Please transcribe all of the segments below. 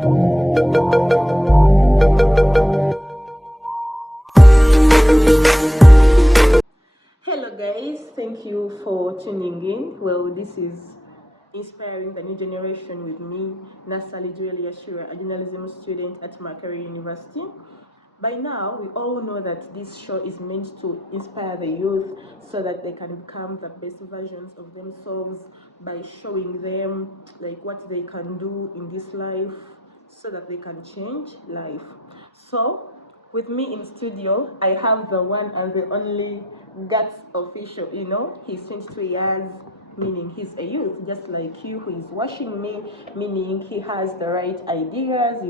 Hello, guys. Thank you for tuning in. Well, this is Inspiring the New Generation with me, Nasali Julia Shura, a journalism student at Macquarie University. By now, we all know that this show is meant to inspire the youth so that they can become the best versions of themselves by showing them like what they can do in this life so that they can change life. So, with me in studio, I have the one and the only Guts official. He's 22 years, meaning he's a youth, just like you, who is watching me, meaning he has the right ideas.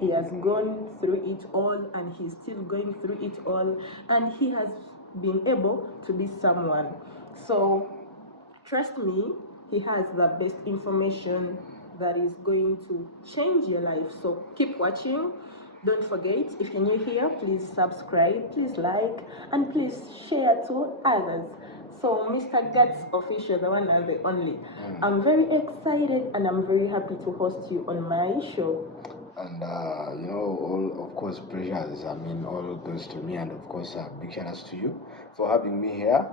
He has gone through it all and he's still going through it all, and he has been able to be someone. So, trust me, he has the best information that is going to change your life. So keep watching. Don't forget, if you're new here, please subscribe, please like, and please share to others. So, Mr. Guts Official, the one and the only, I'm very excited and I'm very happy to host you on my show. And all of course pressures. All goes to me, and of course, big shout outs to you for having me here.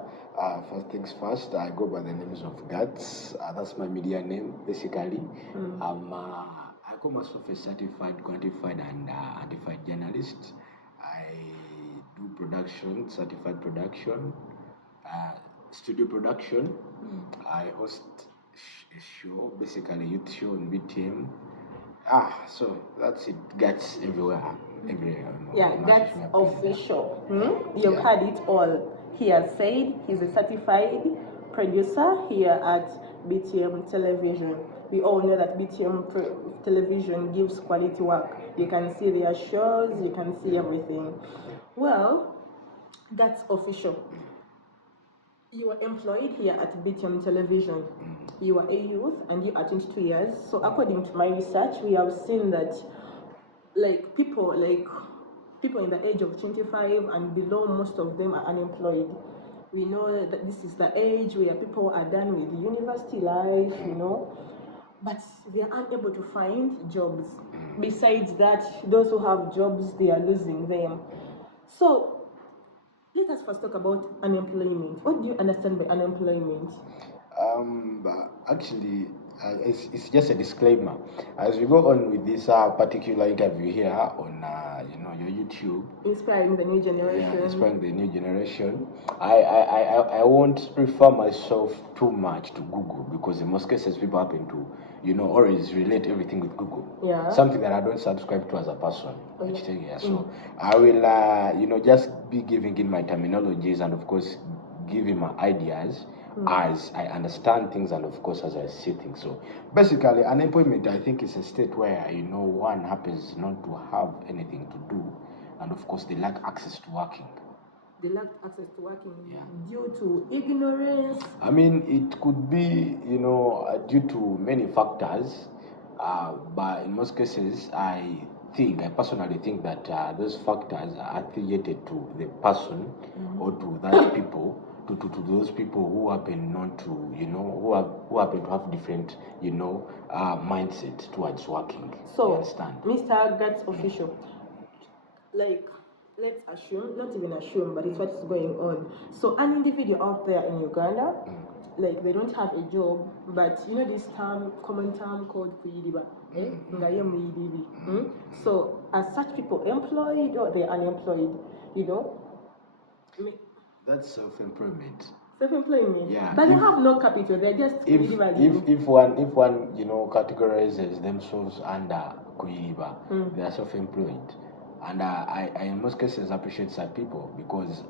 First things first, I go by the names of Guts. That's my media name, basically. I call myself a certified, quantified, and certified journalist. I do production, certified production, studio production. I host a show, basically youth show on BTM. So that's it. Guts everywhere. Yeah, Guts Official. You've heard it all. He has said he's a certified producer here at BTM Television. We all know that BTM Television gives quality work. You can see their shows, you can see everything. Well, Guts Official. You were employed here at BTM Television. You are a youth and you are 22 years. So according to my research, we have seen that people in the age of 25 and below, most of them are unemployed. We know that this is the age where people are done with university life, but they are unable to find jobs. Besides that, those who have jobs, they are losing them. So let us first talk about unemployment. What do you understand by unemployment? Actually, it's just a disclaimer. As we go on with this particular interview here on your YouTube, Inspiring the New Generation. Inspiring the New Generation. I won't refer myself too much to Google, because in most cases people happen to always relate everything with Google. Yeah. Something that I don't subscribe to as a person. So I will just be giving in my terminologies, and of course giving my ideas as I understand things, and of course as I see things. So basically, unemployment, I think, is a state where one happens not to have anything to do, and of course they lack access to working. They lack access to working due to ignorance. It could be due to many factors, but in most cases I personally think that those factors are affiliated to the person or to that people, to those people who happen not to who happen to have different mindset towards working. So you understand, Mr. Guts Official, let's assume, not even assume, but it's what's going on. So an individual out there in Uganda, they don't have a job, but this common term called kuyidiba. So are such people employed or they're unemployed? That's self-employment. Self-employment. Yeah. But they have no capital. They're just if one categorizes themselves under kuyiba, they are self-employed. And I in most cases appreciate such people, because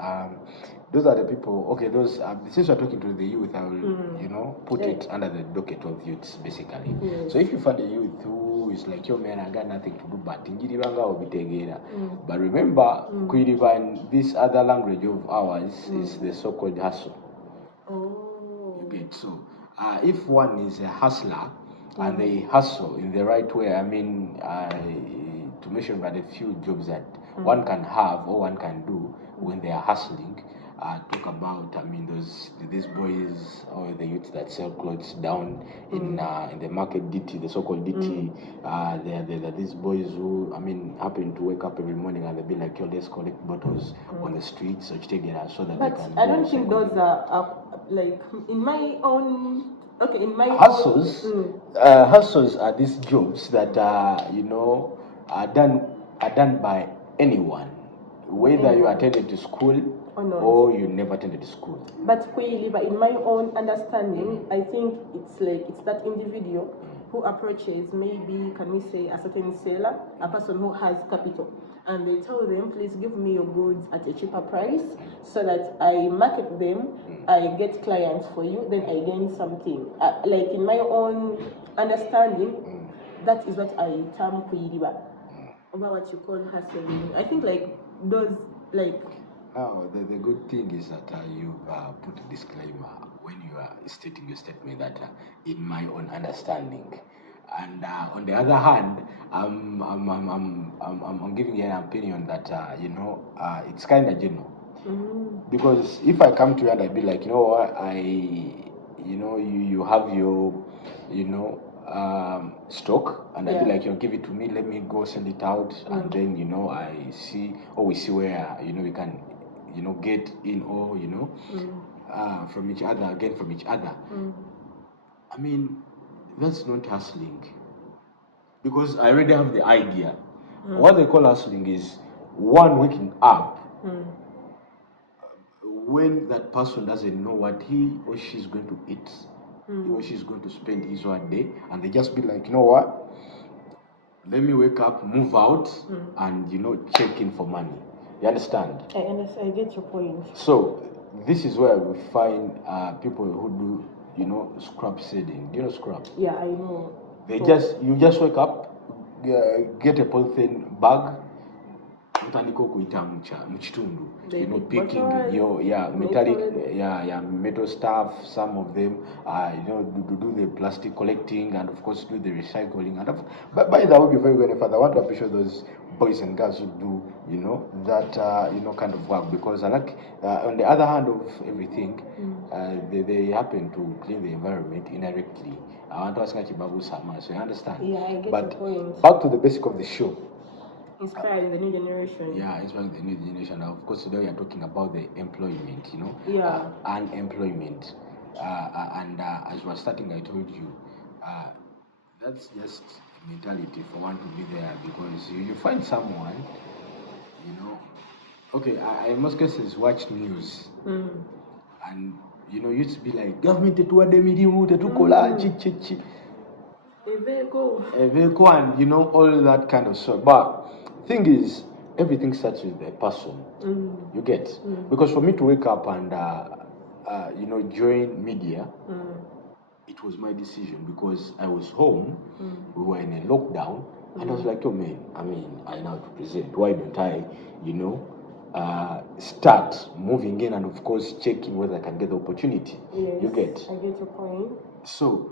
those are the people. Okay, those since we're talking to the youth, I will put it under the docket of youths, basically. Yes. So if you find a youth who is like, yo man, I got nothing to do but injiribanga obitegera. But remember, kuiriba in this other language of ours is the so-called hustle. Oh. You get. So if one is a hustler and they hustle in the right way, to mention about a few jobs that one can have or one can do when they are hustling, talk about, I mean, these boys or the youths that sell clothes down in the market DT, the so-called DT. There are these boys who, I mean, happen to wake up every morning and they'll be like, yo, let's collect bottles on the streets so that But they can. I don't think those are like in my own. Okay, in my hustles. own. Hustles are these jobs that are done by anyone, whether you attended to school or you never attended to school. But in my own understanding, I think it's that individual who approaches, maybe can we say a certain seller, a person who has capital, and they tell them, please give me your goods at a cheaper price so that I market them, I get clients for you, then I gain something. Like in my own understanding, that is what I term kuiriba, about what you call hustling. I think like those like. Now, the good thing is that you've put a disclaimer when you are stating your statement that in my own understanding. And on the other hand, I'm giving you an opinion that it's kind of general. Because if I come to you and I be like, you know what, you have your, stock, and I'd be like, give it to me, let me go send it out, and then we see where we can get in, or from each other, again from each other. I mean, that's not hustling, because I already have the idea. What they call hustling is one waking up when that person doesn't know what he or she is going to eat, he or she is going to spend his or her day, and they just be like, you know what, let me wake up, move out, and check in for money. You understand? I understand. I get your point. So this is where we find people who do scrap setting. Do you know scrap? Yeah, I know. You just wake up, get a polythene bag, utandika okuita mukitundu, picking metallic, metal stuff. Some of them do the plastic collecting, and of course do the recycling. And but by the way, before we go any further, I want to appreciate those boys and girls who do that kind of work, because I like on the other hand of everything, they happen to clean the environment indirectly. I want to ask Chibabu Sama, so you understand? Yeah, I get but your point. Back to the basic of the show. Inspiring the new generation. Yeah, inspiring the new generation. Of course, today we are talking about the employment, unemployment. And as we're starting, I told you, that's just a mentality for one to be there, because you find someone, okay, I in most cases watch news, and used to be like, government tetuwadde emirimu, tetukola chi. A vehicle, and all that kind of stuff. But thing is, everything starts with the person. You get? Because for me to wake up and join media, it was my decision, because I was home. We were in a lockdown, and I was like, oh man, I know how to present. Why don't I, start moving in, and of course checking whether I can get the opportunity. Yes, you get? I get your point. So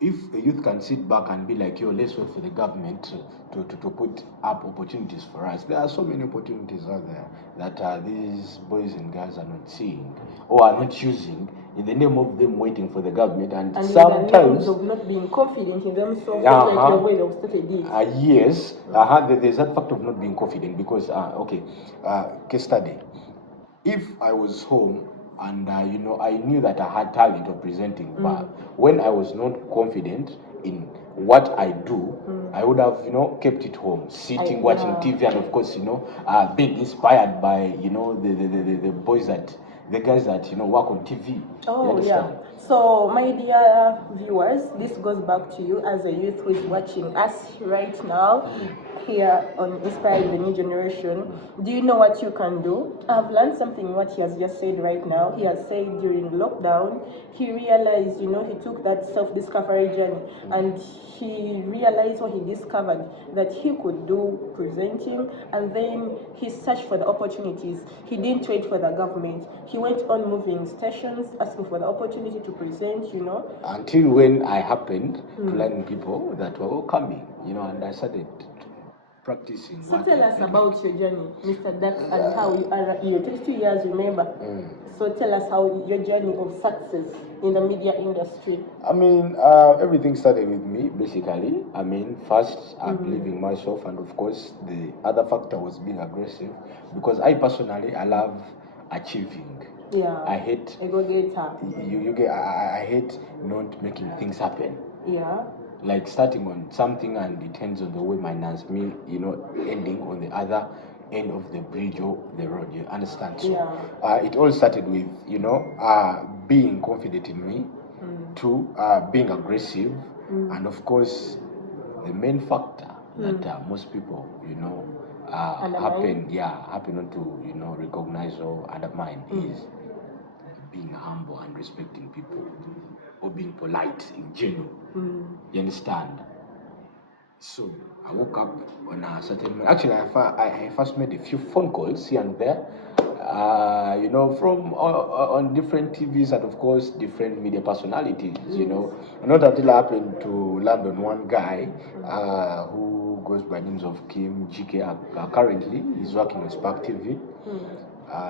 if a youth can sit back and be like, yo, let's wait for the government to put up opportunities for us, there are so many opportunities out there that these boys and girls are not seeing or are not using, in the name of them waiting for the government, and sometimes of not being confident in themselves, like your way of started it. Yes, there's that fact of not being confident, because case study. If I was home and I knew that I had talent of presenting, but when I was not confident in what I do, I would have kept it home, sitting watching TV, and of course being inspired by the boys the guys that work on TV. Oh yeah. So my dear viewers, this goes back to you as a youth who is watching us right now here on Inspiring the New Generation. Do you know what you can do? I've learned something what he has just said right now. He has said during lockdown, he realized, he took that self-discovery journey, and he realized what he discovered, that he could do presenting, and then he searched for the opportunities. He didn't wait for the government. He went on moving stations, asking for the opportunity to present, Until when I happened to learn people that were all coming, and I started practicing. So what tell I us feel about your journey, Mr. Dax, and how you are here. 22 years, remember. So tell us how your journey of success in the media industry. I mean, everything started with me, basically. I mean, first, believing myself, and of course, the other factor was being aggressive, because I personally, I love achieving. Yeah. I hate a go-getter. you get. I hate not making things happen. Yeah. Like starting on something and it ends on the way minus me, ending on the other end of the bridge or the road. You understand? So it all started with being confident in me, to being aggressive, and of course the main factor that most people happen not to recognize or undermine is being humble and respecting people, or being polite in general. You understand? So I woke up on a certain. Actually, I first made a few phone calls here and there, from on different TVs and of course different media personalities. Not until I happened to land on one guy who goes by names of Kim GK. Currently, he's working on Spark TV.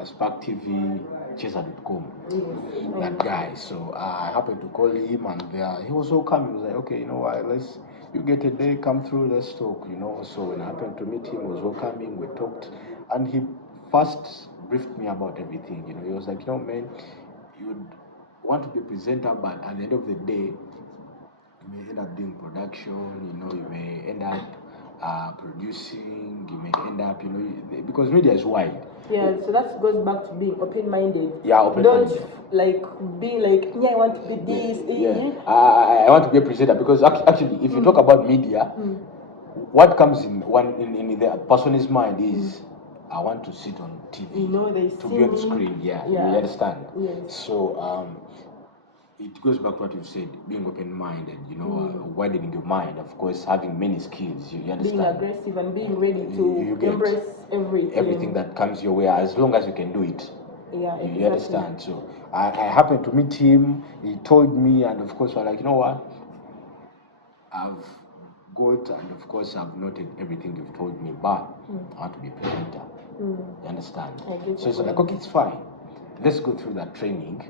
Spark TV, Chesa.com, that guy. So I happened to call him, and he was so calm. He was like, okay, you know what, you get a day, come through, let's talk, So when I happened to meet him, he was welcoming, we talked, and he first briefed me about everything. He was like, man, you'd want to be a presenter, but at the end of the day, you may end up doing production, you may end up producing, you may end up, because media is wide. Yeah, so that goes back to being open-minded. Yeah, open-minded. Don't be like, I want to be this. I want to be a presenter, because actually, if you talk about media, what comes in the person's mind is, I want to sit on TV, to be on the screen. Yeah, you understand? Yes. So it goes back to what you said, being open-minded, widening your mind, of course, having many skills, you understand? Being aggressive and being ready to embrace everything that comes your way, as long as you can do it. Yeah, you understand? So I happened to meet him, he told me, and of course, we're like, you know what? I've got, and of course, I've noted everything you've told me, but I want to be a presenter. You understand? So it's like, okay, it's fine. Let's go through that training.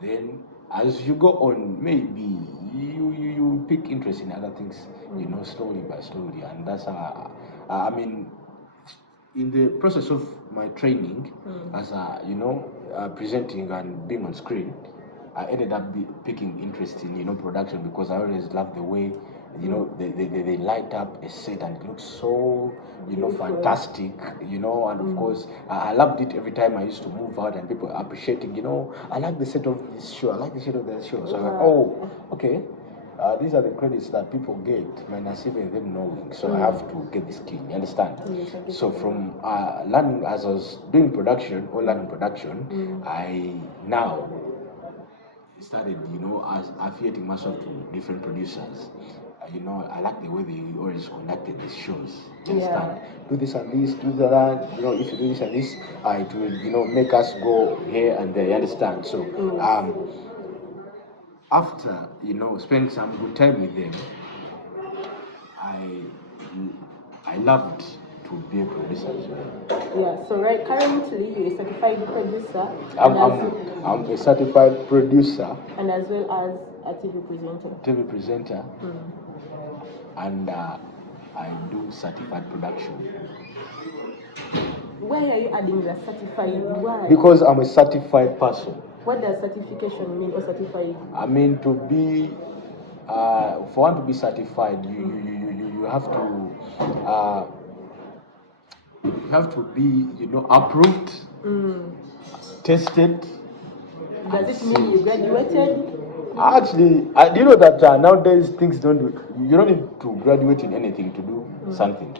Then, as you go on, maybe you pick interest in other things, slowly by slowly, and that's how in the process of my training, as presenting and being on screen, I ended up picking interest in production, because I always love the way they light up a set and it looks so fantastic, and of course I loved it every time I used to move out and people appreciating, I like the set of this show, I like the set of that show. So I'm like, oh, okay, these are the credits that people get minus even them knowing. So I have to get the skill, you understand? Yes, so from learning, as I was doing production or learning production, I now started, as affiliating myself to different producers. I like the way they always conducted these shows. You understand? Do this and this, do that. If you do this and this, it will, make us go here and there. You understand? So, after spending some good time with them, I loved to be a producer as well. Yeah. So currently you're a certified producer. I'm a certified producer. And as well as a TV presenter. TV presenter. And I do certified production. Why are you adding the certified? Why? Because I'm a certified person. What does certification mean, or certified? I mean, to be for one to be certified, you have to be approved, tested. Does it mean you graduated? Actually, do you know that nowadays things you don't need to graduate in anything to do something.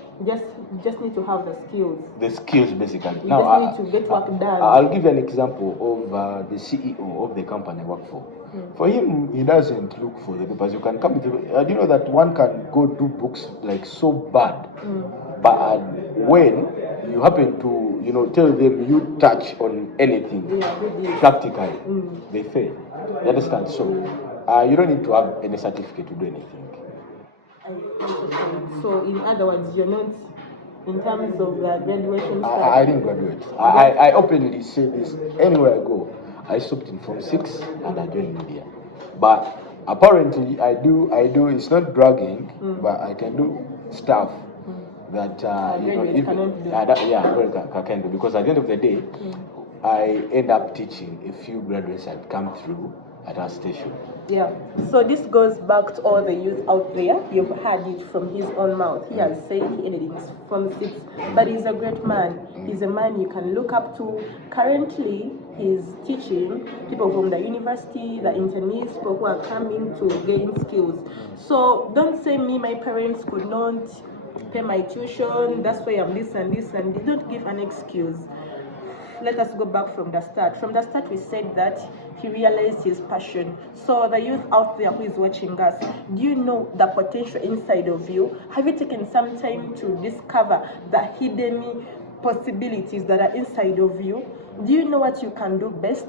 Just need to have the skills. The skills, basically. You just need to get work done. I'll give you an example of the CEO of the company I work for. For him, he doesn't look for the papers. You can come with. Do you know that one can go do books like so bad, but when you happen to tell them you touch on anything practically, they fail. You understand? So you don't need to have any certificate to do anything. So, in other words, you're not, in terms of graduation I stuff. didn't graduate. I openly say this anywhere I go. I stopped in Form 6 and I joined media. But apparently, I do. It's not bragging, but I can do stuff that Graduates cannot do. I can do, because at the end of the day, I end up teaching a few graduates that come through at our station. Yeah. So this goes back to all the youth out there. You've heard it from his own mouth. He has said he ended in Form 6, but he's a great man. He's a man you can look up to. Currently, he's teaching people from the university, the internees, people who are coming to gain skills. So don't say me, my parents could not pay my tuition, that's why I'm this and this, and they don't give an excuse. Let us go back from the start. From the start, we said that he realized his passion. So, the youth out there who is watching us, do you know the potential inside of you? Have you taken some time to discover the hidden possibilities that are inside of you? Do you know what you can do best?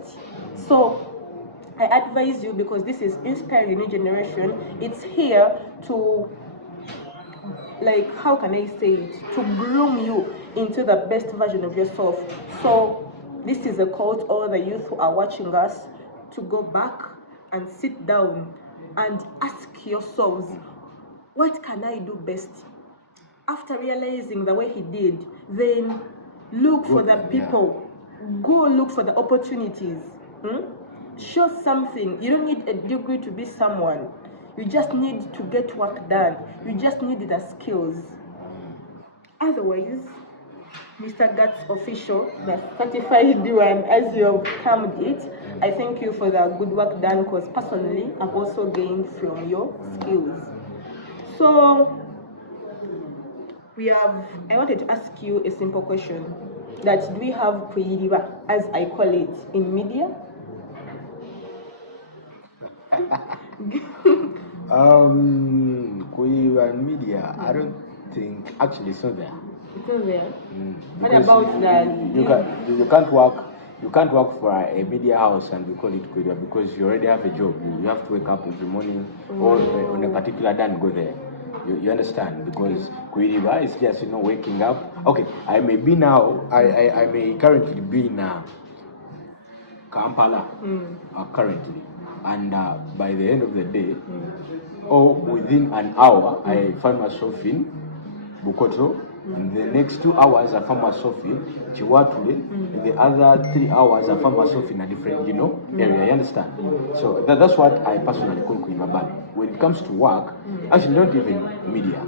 So, I advise you, because this is Inspiring New Generation, it's here to, like, how can I say it, to groom you into the best version of yourself. So this is a call to all the youth who are watching us to go back and sit down and ask yourselves, what can I do best? After realizing the way he did, then look for the people. Go look for the opportunities. Show something. You don't need a degree to be someone. You just need to get work done. You just need the skills. Otherwise, Mr. Guts Official, the certified one, as you have termed it, I thank you for the good work done, because personally, I've also gained from your skills. So, I wanted to ask you a simple question. That do we have Kuyiriba, as I call it, in media? Kuiva and media, I don't think, actually it's not there. It's not there. What Because about you can't work for a media house and we call it Kuiva, because you already have a job. You have to wake up every morning or on a particular day and go there. You understand? Because Kuiva is just waking up. Okay, I may be now. I may currently be in Kampala currently, and by the end of the day, or within an hour, I find myself in Bukoto. In the next 2 hours, I find myself in Chiwatule. In the other 3 hours, I find myself in a different, area. You understand? So that's what I personally call Kuiva. But when it comes to work, actually, not even media.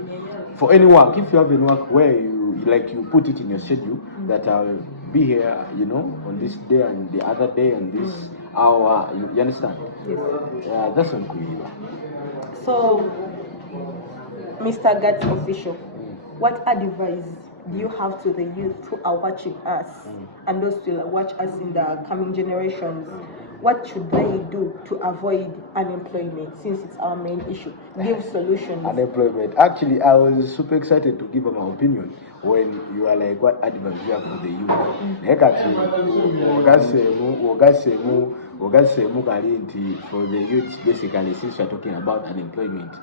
For any work, if you have any work where you put it in your schedule that I'll be here, on this day and the other day and this hour. You understand? Yes. That's on Kuiva. So, Mr. Guts Official, what advice do you have to the youth who are watching us and those who will watch us in the coming generations? What should they do to avoid unemployment, since it's our main issue? Give solutions. Unemployment. Actually, I was super excited to give my opinion when you are like, what advice you have for the youth? For the youth, basically, since we're talking about unemployment,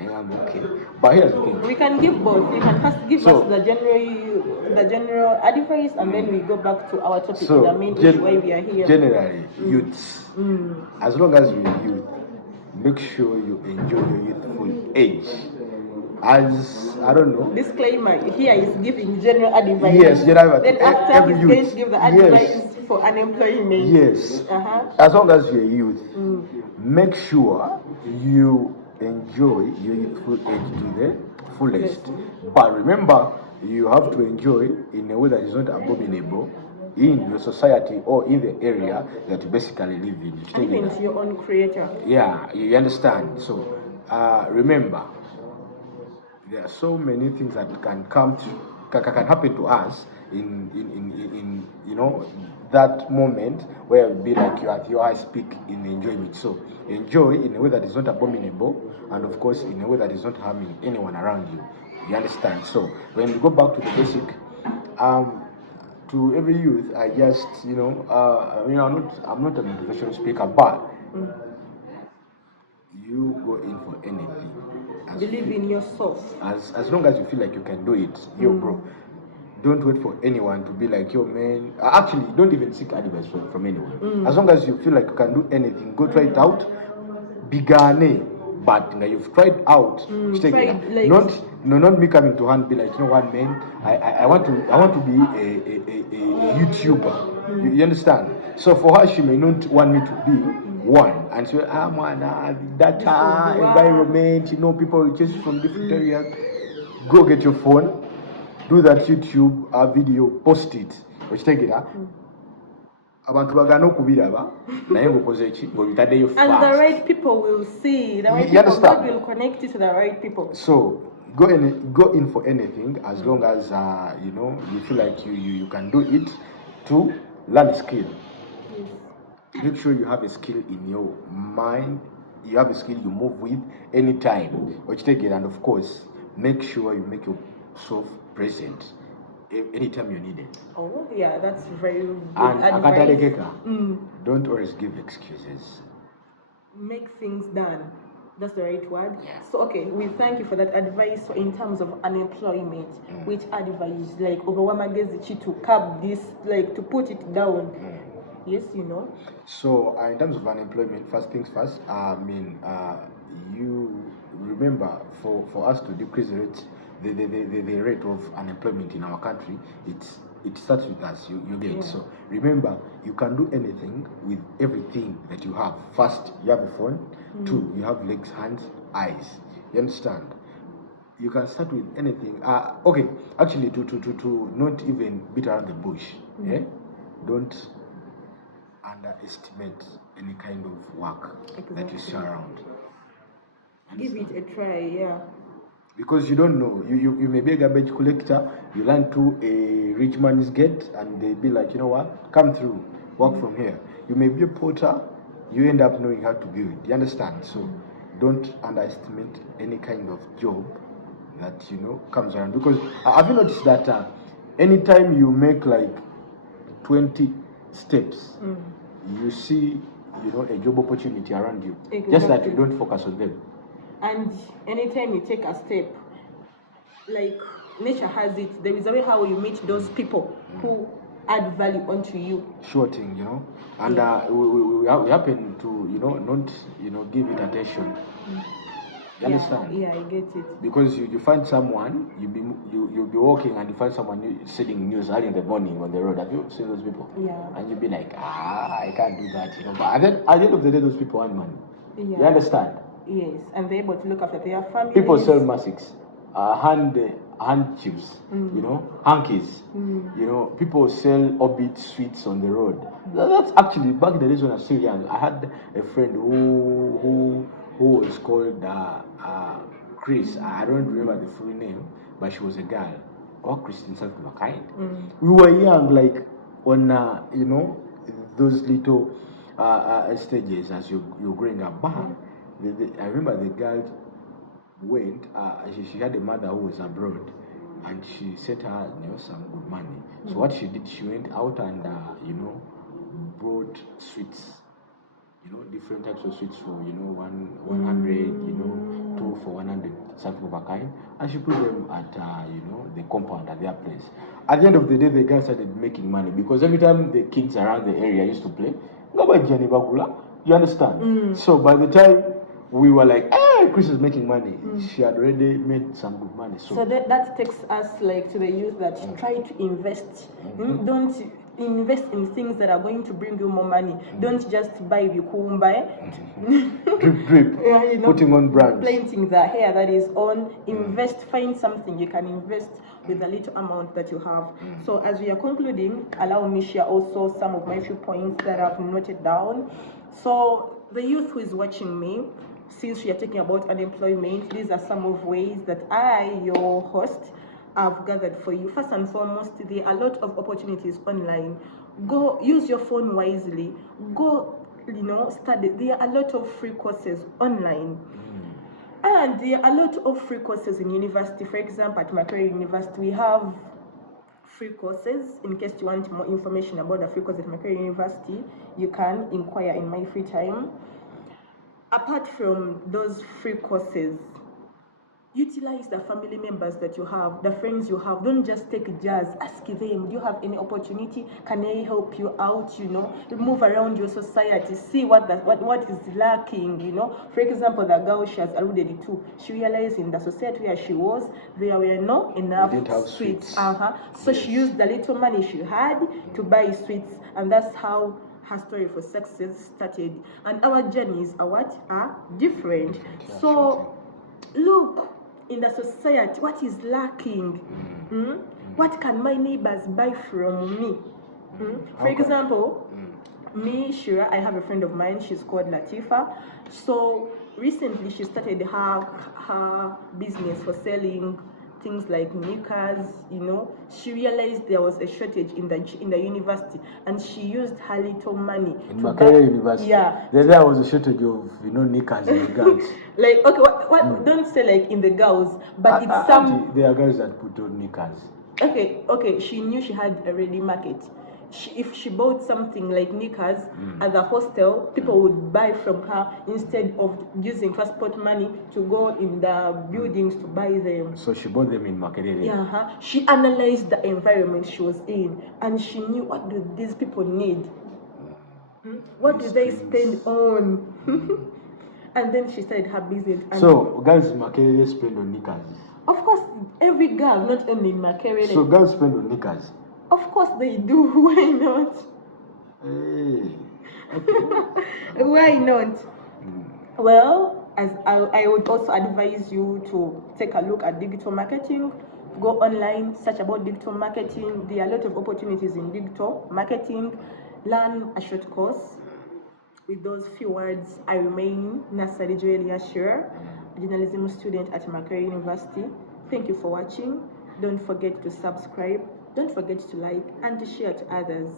I'm okay. But here's the thing. We can give both. You can first give us the general advice, and then we go back to our topic, the main issue why we are here. Generally, youths, as long as you're youth, make sure you enjoy your youthful age. As I don't know. Disclaimer: here is giving general advice. Yes, general advice. Then after he's going to give the advice for unemployment. Yes. As long as you're youth, make sure you enjoy your youthful age to the fullest. But remember, you have to enjoy in a way that is not abominable in your society or in the area that you basically live in. Even to your own creator. Yeah, you understand. So remember, there are so many things that can happen to us in that moment where it'll be like you at your eyes peak in enjoyment. So enjoy in a way that is not abominable, and of course in a way that is not harming anyone around you. You understand? So when we go back to the basic, to every youth, I just I'm not a motivational speaker, but you go in for anything. Believe in yourself. As long as you feel like you can do it, yo, bro. Don't wait for anyone to be like, yo, man. Actually, don't even seek advice from anyone. As long as you feel like you can do anything, go try it out. Bigane. But now you've tried out. Take it. Like, Not me coming to hand be like, you know what, man, I want to be a YouTuber. You understand? So for her, she may not want me to be one. And so data, environment, people just from different areas. Go get your phone, do that YouTube video, post it. Which take it abantu bagana okubiraba naye ngokoze eki ng'obitaddeyo fast. And the right people will see. The right people, God will connect you to the right people. So go in for anything as long as you feel like you can do it. To learn a skill. Yes. Make sure you have a skill in your mind. You have a skill you move with anytime. Which take it, and of course, make sure you make yourself present anytime you need it. Oh yeah, that's very good and advice. Don't always give excuses. Make things done. That's the right word. Yeah. So okay, we thank you for that advice. So in terms of unemployment, which advice like Obawamagezi to cap this, like to put it down? Yes, So in terms of unemployment, first things first. You remember for us to decrease the rate of unemployment in our country, it starts with us. You get it. So remember, you can do anything with everything that you have. First, you have a phone. Two, you have legs, hands, eyes. You understand? You can start with anything. Okay, actually, to not even beat around the bush. Don't underestimate any kind of work that you see around. Give it a try, yeah. Because you don't know. You may be a garbage collector, you learn to a rich man's gate, and they be like, you know what, come through, work from here. You may be a porter, you end up knowing how to build. You understand? So don't underestimate any kind of job that comes around. Because have you noticed that anytime you make like 20 steps, you see a job opportunity around you. Exactly. Just that you don't focus on them. And anytime you take a step, like nature has it, there is a way how you meet those people who add value onto you. Sure thing, and we happen to not give it attention. You understand? Yeah, I get it. Because you find someone, you'll be walking and you find someone selling news early in the morning on the road. Have you seen those people? Yeah. And you'll be like, I can't do that, But then at the end of the day, those people earn money. Yeah. You understand? Yes, and they're able to look after their families. People sell masks, handkerchiefs, hankies. People sell Orbit sweets on the road. That's actually back in the days when I was still young. I had a friend who was called Chris. I don't remember the full name, but she was a girl. Or Christine something of a kind. We were young, like on those little stages as you're growing up. But I remember the girl went. She had a mother who was abroad, and she sent her some good money. So what she did, she went out and brought sweets. Different types of sweets for 100, 2 for 100, something of a kind, and she put them at the compound at their place. At the end of the day, the girl started making money because every time the kids around the area used to play, you understand? So by the time we were like, hey, Chris is making money, she had already made some good money. So that takes us like to the youth that try to invest. Don't invest in things that are going to bring you more money. Don't just buy vikumba. Drip. Putting on brands. Planting the hair that is on. Invest. Find something you can invest with the little amount that you have. So as we are concluding, allow me share also some of my few points that I've noted down. So the youth who is watching me, since we are talking about unemployment, these are some of ways that I, your host, I've gathered for you. First and foremost, there are a lot of opportunities online. Go use your phone wisely. Go, study. There are a lot of free courses online. And there are a lot of free courses in university. For example, at Makerere University, we have free courses. In case you want more information about the free courses at Makerere University, you can inquire in my free time. Apart from those free courses, Utilize the family members that you have, the friends you have. Don't just take jazz. Ask them, do you have any opportunity? Can I help you out? Move around your society, see what is lacking. For example, the girl she has alluded to, she realized in the society where she was, there were not enough didn't have sweets. sweets. So she used the little money she had to buy sweets, and that's how her story for success started. And our journeys are different. Yeah, So look in the society, what is lacking? What can my neighbors buy from me? For example, me, Shira, I have a friend of mine, she's called Latifa. So recently she started her business for selling things like knickers. She realized there was a shortage in the university, and she used her little money In to Makerere University. Yeah. There was a shortage of knickers in the girls. Like, okay, what don't say like in the girls, but it's some. There are girls that put on knickers. Okay, she knew she had a ready market. If she bought something like knickers at the hostel, people would buy from her instead of using transport money to go in the buildings to buy them. So she bought them in Makerere. Yeah, she analyzed the environment she was in, and she knew, what do these people need? What do they spend on? And then she started her business. And So girls in Makerere spend on knickers. of course, every girl, not only in Makerere. So girls spend on knickers. Of course they do. Why not? Hey. Okay. Why not? Well, as I would also advise you to take a look at digital marketing. Go online, search about digital marketing. There are a lot of opportunities in digital marketing. Learn a short course. With those few words, I remain Nasali Joel Yashir, journalism student at Makerere University. Thank you for watching. Don't forget to subscribe. Don't forget to like and to share to others.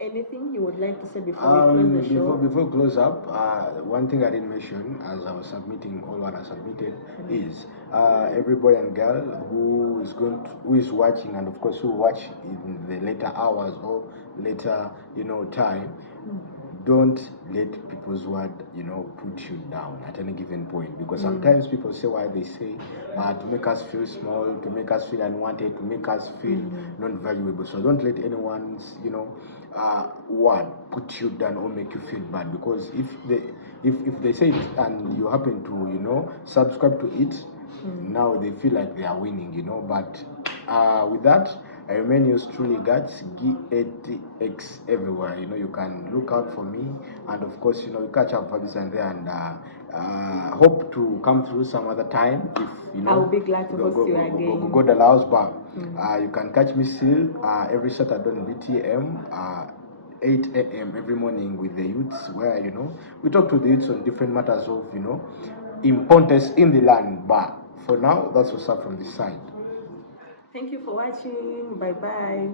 Anything you would like to say before we close the show? Before we close up, one thing I didn't mention as I was submitting all what I submitted is every boy and girl who is watching, and of course who watch in the later hours or later time. Don't let people's word put you down at any given point, because sometimes people say why they say to make us feel small, to make us feel unwanted, to make us feel not valuable. So don't let anyone's word put you down or make you feel bad, because if they say it and you happen to subscribe to it, now they feel like they are winning, but with that, I remain yours truly, Guts, G80X everywhere. You can look out for me, and of course, you catch up for this and there, and hope to come through some other time if I'll be glad to host you again. God allows, but you can catch me still every Saturday on BTM. 8 a.m. every morning with the youths, where we talk to the youths on different matters of importance in the land. But for now, that's what's up from this side. Thank you for watching. Bye bye.